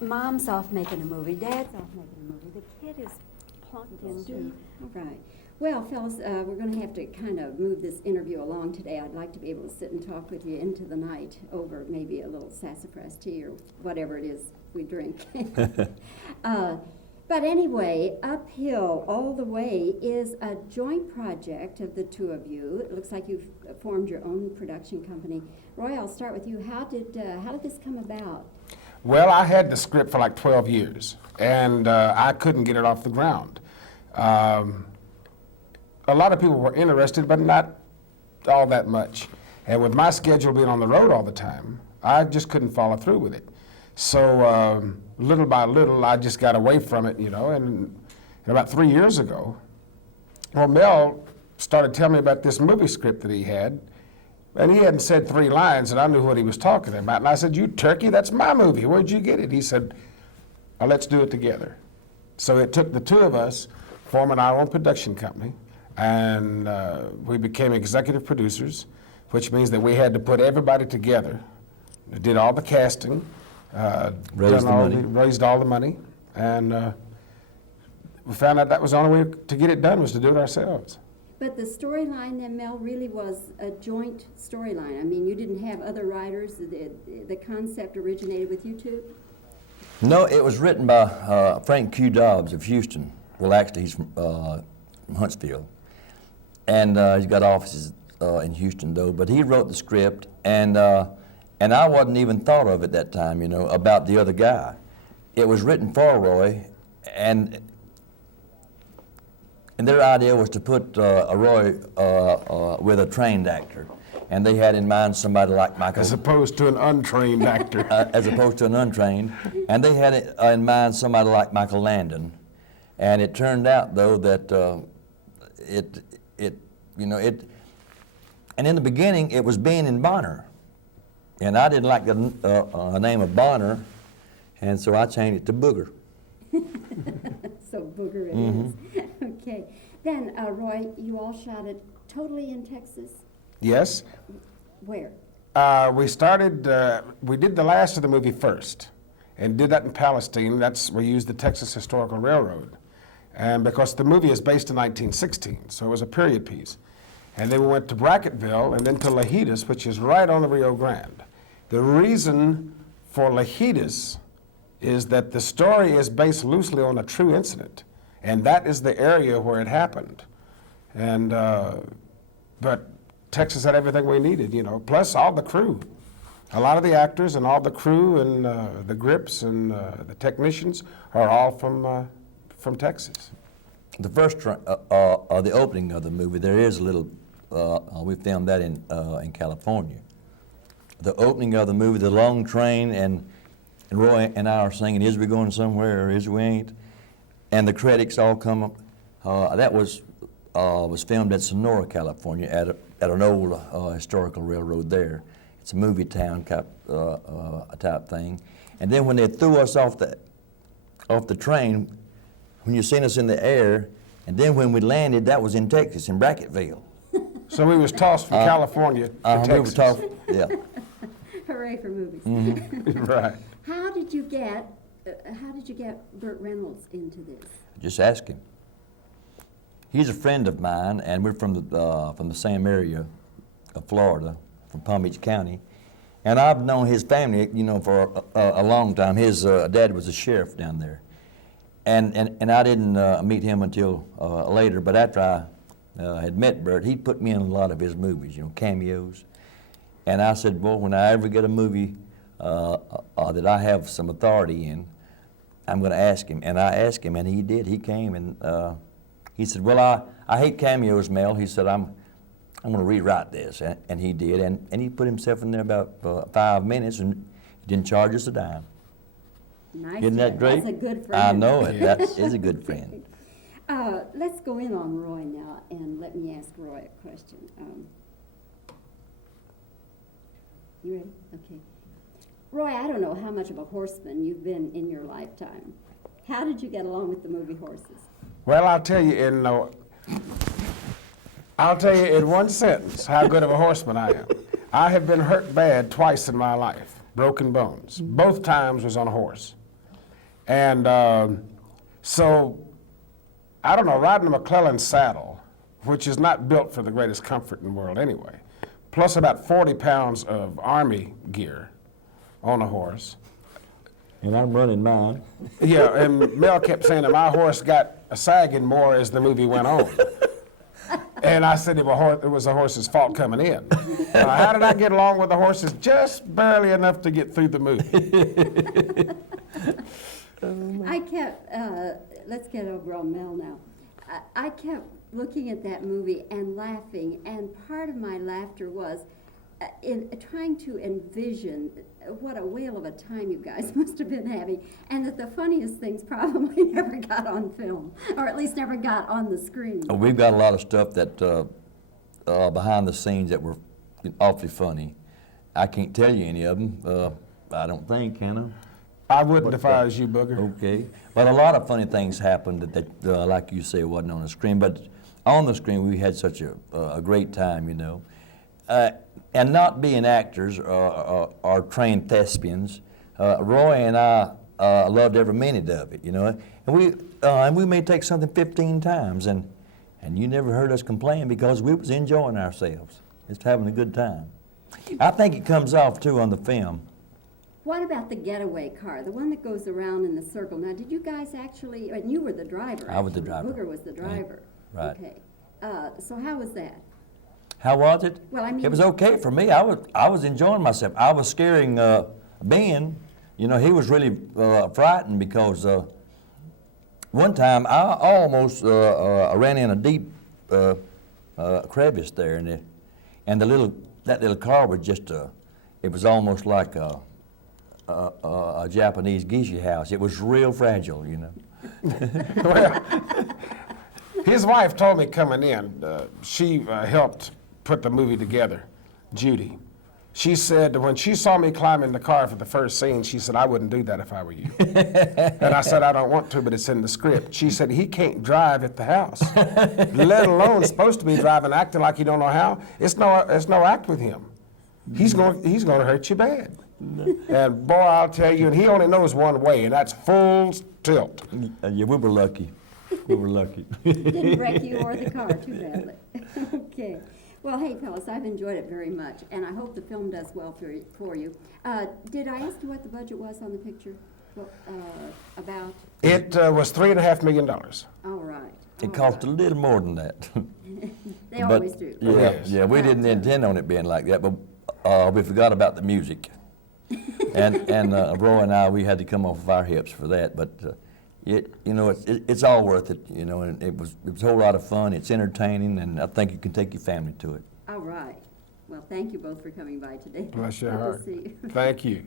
Mom's off making a movie, Dad's off making a movie. The kid is plunked into. Right. Well, fellas, we're going to have to kind of move this interview along today. I'd like to be able to sit and talk with you into the night over maybe a little sassafras tea or whatever it is we drink. But anyway, Uphill All the Way is a joint project of the two of you. It looks like you've formed your own production company. Roy, I'll start with you. How did this come about? Well, I had the script for like 12 years, and I couldn't get it off the ground. A lot of people were interested, but not all that much. And with my schedule being on the road all the time, I just couldn't follow through with it. So little by little, I just got away from it, you know, and about 3 years ago, well, Mel started telling me about this movie script that he had, and he hadn't said 3 lines, and I knew what he was talking about. And I said, "You turkey, that's my movie. Where'd you get it?" He said, "Well, let's do it together." So it took the two of us forming our own production company, and we became executive producers, which means that we had to put everybody together. We did all the casting, raised all the money, and we found out that was the only way to get it done was to do it ourselves. But the storyline then, Mel, really was a joint storyline. I mean, you didn't have other writers. The concept originated with you two? No, it was written by Frank Q. Dobbs of Houston. Well, actually, he's from Huntsville. And he's got offices in Houston, though. But he wrote the script, and I wasn't even thought of at that time, you know, about the other guy. It was written for Roy, and their idea was to put Roy with a trained actor. And they had in mind somebody like Michael. As opposed to an untrained actor. As opposed to an untrained. And they had in mind somebody like Michael Landon. And it turned out, though, that and in the beginning, it was Bean and Bonner. And I didn't like the name of Bonner, and so I changed it to Booger. So Booger it is. Okay. Then, Roy, you all shot it totally in Texas? Yes. Where? We did the last of the movie first, and did that in Palestine. We used the Texas Historical Railroad. And because the movie is based in 1916, so it was a period piece. And then we went to Brackettville and then to Lajitas, which is right on the Rio Grande. The reason for Lajitas is that the story is based loosely on a true incident, and that is the area where it happened. And but Texas had everything we needed, you know, plus all the crew. A lot of the actors and all the crew and the grips and the technicians are all from Texas. The first, the opening of the movie, there is a little, we filmed that in California. The opening of the movie, the long train, and Roy and I are singing, "Is we going somewhere or is we ain't?" And the credits all come up. That was filmed at Sonora, California, at an old historical railroad there. It's a movie town type thing. And then when they threw us off the train, when you seen us in the air, and then when we landed, that was in Texas, in Brackettville. So we was tossed from California to Texas. We were tossed, yeah. Hooray for movies. Mm-hmm. Right. How did you get Burt Reynolds into this? Just ask him. He's a friend of mine, and we're from the same area of Florida, from Palm Beach County. And I've known his family, you know, for a long time. His dad was a sheriff down there. And I didn't meet him until later, but after I had met Burt, he put me in a lot of his movies, you know, cameos. And I said, well, when I ever get a movie that I have some authority in, I'm going to ask him. And I asked him, and he did. He came, and he said, well, I hate cameos, Mel. He said, I'm going to rewrite this. And he did, and he put himself in there about 5 minutes, and he didn't charge us a dime. Nice. Isn't that great? That's a good friend. I know it. That is a good friend. Let's go in on Roy now, and let me ask Roy a question. You ready? Okay. Roy, I don't know how much of a horseman you've been in your lifetime. How did you get along with the movie horses? Well, I'll tell you in one sentence how good of a horseman I am. I have been hurt bad twice in my life, broken bones. Both times was on a horse. And so, I don't know, riding a McClellan saddle, which is not built for the greatest comfort in the world anyway, plus about 40 pounds of Army gear on a horse. And I'm running mine. Yeah, and Mel kept saying that my horse got a sagging more as the movie went on. And I said it was the horse's fault coming in. How did I get along with the horses? Just barely enough to get through the movie. I kept, let's get over on Mel now. I kept looking at that movie and laughing, and part of my laughter was in trying to envision what a whale of a time you guys must have been having, and that the funniest things probably never got on film, or at least never got on the screen. Oh, we've got a lot of stuff that behind the scenes that were awfully funny. I can't tell you any of them. I don't think, can I wouldn't if I was you, Booger. Okay. But a lot of funny things happened that like you say, wasn't on the screen. But on the screen, we had such a great time, you know. And not being actors or trained thespians, Roy and I loved every minute of it, you know. And we may take something 15 times, and you never heard us complain because we was enjoying ourselves, just having a good time. I think it comes off, too, on the film. What about the getaway car, the one that goes around in the circle? Now, did you guys actually, and you were the driver. I was the actually. driver. Booger was the driver. Right. Okay. So how was that? How was it? Well, I mean, it was okay for me. I was enjoying myself. I was scaring Ben. You know, he was really frightened because one time I almost ran in a deep crevice there, and that little car was just it was almost like a Japanese geisha house. It was real fragile, you know. Well, his wife told me coming in, she helped put the movie together, Judy. She said that when she saw me climb in the car for the first scene, she said, I wouldn't do that if I were you. And I said, I don't want to, but it's in the script. She said, he can't drive at the house, let alone supposed to be driving, acting like you don't know how. It's no act with him. He's going to hurt you bad. And boy, I'll tell you, and he only knows one way, and that's full tilt. Yeah, we were lucky. We were lucky. Didn't wreck you or the car too badly. Okay. Well, hey, fellas, I've enjoyed it very much, and I hope the film does well for you. Did I ask you what the budget was on the picture? Well, about? It was $3.5 million. All right. It cost a little more than that. They always do. Yeah, Yes. yeah, we didn't intend on it being like that, but we forgot about the music. and Roy and I, we had to come off of our hips for that, but it's all worth it, you know, and it was a whole lot of fun. It's entertaining, and I think you can take your family to it. All right. Well, thank you both for coming by today. Bless your Good to heart. see you. Thank you.